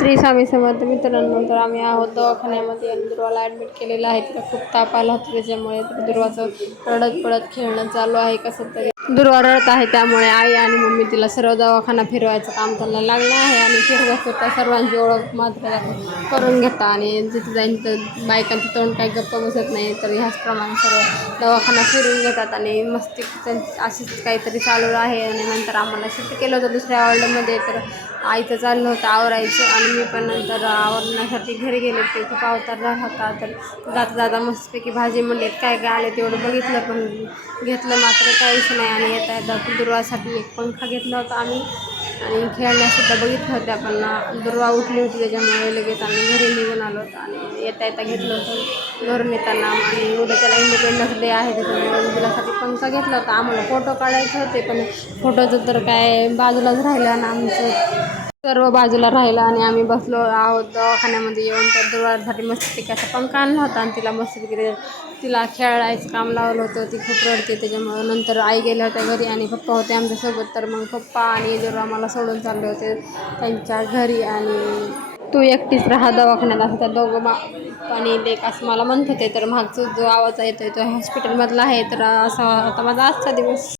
श्री स्वामी समर्थ मित्रांनो, तर आम्ही आहोत दवाखान्यामध्ये आणि दुर्वाला ॲडमिट केलेलं आहे. तिला खूप ताप आला होता, त्याच्यामुळे दुर्वाचं रडत पडत खेळणं चालू आहे. कसं तरी दुर्वा रडत आहे, त्यामुळे आई आणि मम्मी तिला सर्व दवाखाना फिरवायचं काम त्यांना लागलं आहे आणि फिरवत होता. सर्वांची ओळख मात्र करून घेता आणि जिथे जाईन तर बायकांचं तोंड काही गप्प बसत नाही, तर ह्याचप्रमाणे सर्व दवाखाना फिरून घेतात आणि मस्ती त्यांची अशीच काहीतरी चालू आहे. आणि नंतर आम्हाला शिफ्ट केलं होतं दुसऱ्या वॉर्डमध्ये, तर आईचं चाललं होतं आवरायचं आणि मी पण नंतर आवरण्यासाठी घरी गेले. ते खूप अवतार होता, तर जाता जाता मस्तपैकी भाजी मंडईत काय काय आले तेवढं बघितलं, पण घेतलं मात्र काहीच नाही. आणि येता येता दुर्वासाठी एक पंखा घेतला होता आम्ही आणि खेळण्यासुद्धा बघितलं होत्या, पण दुर्वा उठली होती, त्याच्यामुळे लगेच आम्ही घरी निघून आलो होतो. आणि येता येता घेतलं होतं घरून येताना. आणि उद्या त्याला इंडिपेंडन्स डे आहे, त्याच्यामुळे मुलासाठी पंखा घेतला होता. आम्हाला फोटो काढायचे होते, पण फोटोचं तर काय बाजूलाच राहिलं आणि आमचं सर्व बाजूला राहिलं आणि आम्ही बसलो आहोत दवाखान्यामध्ये येऊन. तर दुर्वासाठी मस्तपैकी असा पंखा आणला होता आणि तिला मस्तपैकी तिला खेळायचं काम लावलं होतं. ती खूप रडते, त्याच्यामुळं नंतर आई गेल्या होत्या घरी आणि पप्पा होते आमच्यासोबत. तर मग पप्पा आणि दुर्वा मला सोडून चालले होते त्यांच्या घरी. आणि तू एकटीच राहा दवाखान्यात, असं त्या दोघं आणि लेक असं मला म्हणत होते. तर मागचा जो आवाज येतो तो हॉस्पिटलमधला आहे. तर असा होता माझा आजचा दिवस.